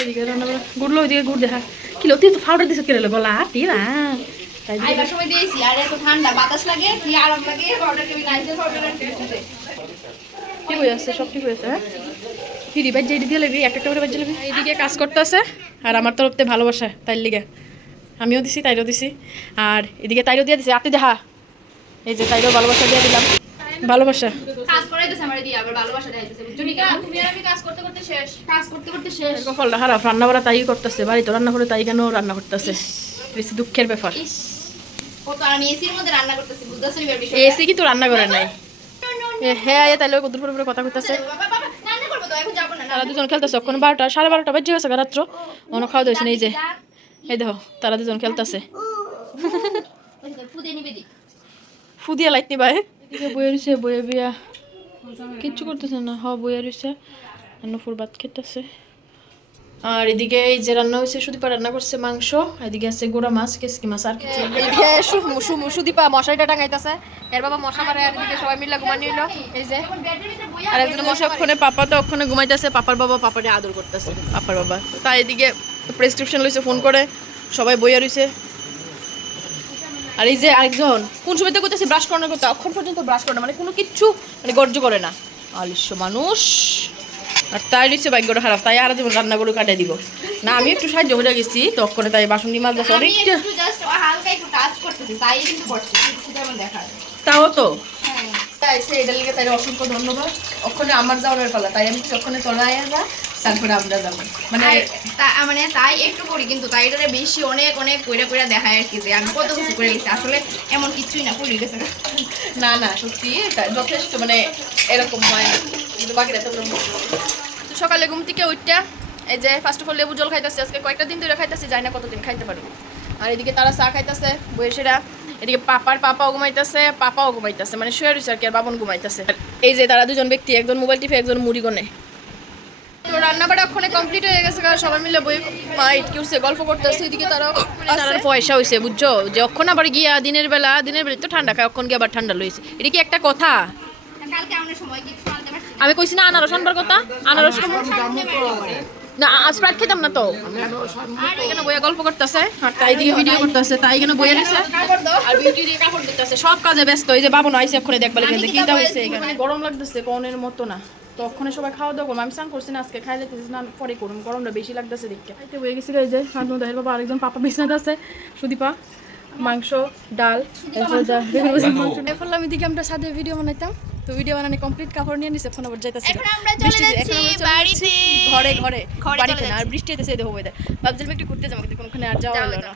ওইদিকে রান্না করা গুড়লো, ওইদিকে গুড় দেখা কিলো তুই তো ফাউডার দিছ কেন গলা তি না তাই আইবার সময় দিয়েছি আর এত ঠান্ডা বাতাস লাগে কি আরাম লাগে পাউডার কেবি নাইছে পাউডার দিতে ঠিক হয়ে আছে, সব ঠিক হয়েছে। হ্যাঁ ফিরি বাজ যেই দিয়ে লেবি একটা করে বাজে লেবি। এইদিকে কাজ করতেছে আর আমার তরফতে ভালোবাসা তাইর লিগে আমিও দিছি তাইরও দিছি আর এদিকে তাইরও দিয়ে দিছি। আপনি দেখা এই যে তাইরও ভালোবাসা দিয়ে দিলাম, ভালোবাসা কাজ করাইতেছে আমারে দিয়ে আবার ভালোবাসা দেখাইতেছে বুঝছো নি তুমি আর আমি কাজ করতে করতে শেষ কাজ করতে করতে শেষ। কপালটা খারাপ, রান্না বাড়া তাই করতেছে, বাড়ি তো রান্না করে তাই কেন রান্না করতেছে, বেশি দুঃখের ব্যাপার। ও তো আমি এসির মধ্যে রান্না করতেছি বুঝতেছ নি বিষয় এসি কিন্তু রান্না করে নাই। হ্যাঁ তাইলে কত পরে পরে কথা কইতাছে। রান্না করব তো এখন যাব না। তারা দুজন খেলতেছে, এখন 12টা 12:30 বাজে গেছে রাত্র, অনেক খাওয়া দাওয়া এই যে এই দেখো তারা দুজন খেলতেছে। ফুদে নিবে দি ফুদিয়া লাইট নিবা এদিকে বইয়ে রইছে, বইয়ে বিয়া কিচ্ছু করতেছে না। বইয়ে রইছে, নুপুর ভাত খেতেছে। আর এদিকে এই যে রান্না হয়েছে, সুদীপা রান্না করছে মাংস, এদিকে আছে গোড়া মাছ, কেসকি মাছ আর কিছু। এদিকে সুদীপা মশারিটা টাঙাইতেছে, এর বাবা মশা মারে, আর এদিকে সবাই মিলে ঘুমানি হইলো এই যে। আর একজন মশা ওখানে, পাপা তো ওখানে ঘুমাইতেছে, পাপার বাবা পাপারে আদর করতেছে, পাপার বাবা। তাই এদিকে প্রেসক্রিপশন লইছে ফোন করে, সবাই বইয়া রইছে। আর এই যে আরেকজন কোন সময় তো করতেছে ব্রাশ করানোর কথা, অক্ষণ পর্যন্ত ব্রাশ করে না, মানে কোনো কিচ্ছু মানে গর্জ করে না, আলিস্য মানুষ। আর তাই নিচ্ছে ভাগ্যটা খারাপ, তাই আর যেমন রান্না করে কাটাই দিব না। আমি একটু সাহায্য করে গেছি তখন, তাই বাসন দিয়ে মাছ যাচ্ছে অনেকটা, তাও তো তাই সে এটা লিগে তাই অসংখ্য ধন্যবাদ। ওখানে আমার যাওয়ার পালা, তাই আমি ওখানে চলে আসা, তারপরে আমরা যাবো মানে মানে তাই একটু করি কিন্তু তাই এটা বেশি অনেক অনেক কইরা কইরা দেখায় আর কি যে আমি কত কিছু করে গেছি, আসলে এমন কিছুই না পড়ে গেছে না না সত্যি যথেষ্ট, মানে এরকম হয় না কিন্তু বাকিটা তো। সকালে ঘুম থেকে উঠটা এই যে ফার্স্ট অফ অল লেবু জল খাইতেছে, আজকে কয়েকটা দিন ধরে খাইতেছি, জানি না কতদিন খাইতে পারি। আর এদিকে তারা চা খাইতেছে বয়সেরা, এদিকে পাপাও ঘুমাইতেছে, পাপাও ঘুমাইতেছে, মানে শুয়ে রয়েছে আর কি, আর বাবন ঘুমাইতেছে। এই যে তারা দুজন ব্যক্তি, একজন মোবাইল টিপে একজন মুড়ি গনে। তো রান্না বাড়া ওখানে কমপ্লিট হয়ে গেছে, সবাই মিলে বই মাইট কি উঠছে গল্প করতেছে। এদিকে তারা পয়সা হয়েছে বুঝছো, যে অক্ষণ আবার গিয়া দিনের বেলা তো ঠান্ডা খায়, অক্ষণ গিয়ে আবার ঠান্ডা লইছে। এটা কি একটা কথা? আমি কইছি না আনারস আনবার কথা, আনারস না স্প্রাইট খেতাম না তো, এখানে বইয়া গল্প করতেছে আর তাই দিয়ে ভিডিও করতেছে, তাই এখানে বইয়া রয়েছে আর বিউটি দিয়ে কাপড় দিতেছে, সব কাজে ব্যস্ত। এই যে বাবু না আইসে ওখানে দেখবা লেগে কিটা হয়েছে, এখানে গরম লাগতেছে কোনের মতো না, তো ওখানে সবাই খাওয়া দাওয়া করবো। আমি স্নান করছি না আজকে, খাইলে স্নান পরে করুন, গরমটা বেশি লাগতেছে দেখতে। খাইতে বয়ে গেছি এই যে শান্ত দেহের বাবা, আরেকজন পাপা বিছনাতে আছে, সুদীপা মাংস ডাল আমি দিকে আমরা সাথে ভিডিও বানাইতাম, তো ভিডিও বানানো কমপ্লিট, কাপড় নিয়ে নিছে, ফোন আবার যাইতাছি ঘরে ঘরে বাড়িতে না, আর বৃষ্টি হইতেছে দেখো ভাবছিলাম একটু ঘুরতে যাবো কিন্তু কোনখানে আর যাওয়া হলো না।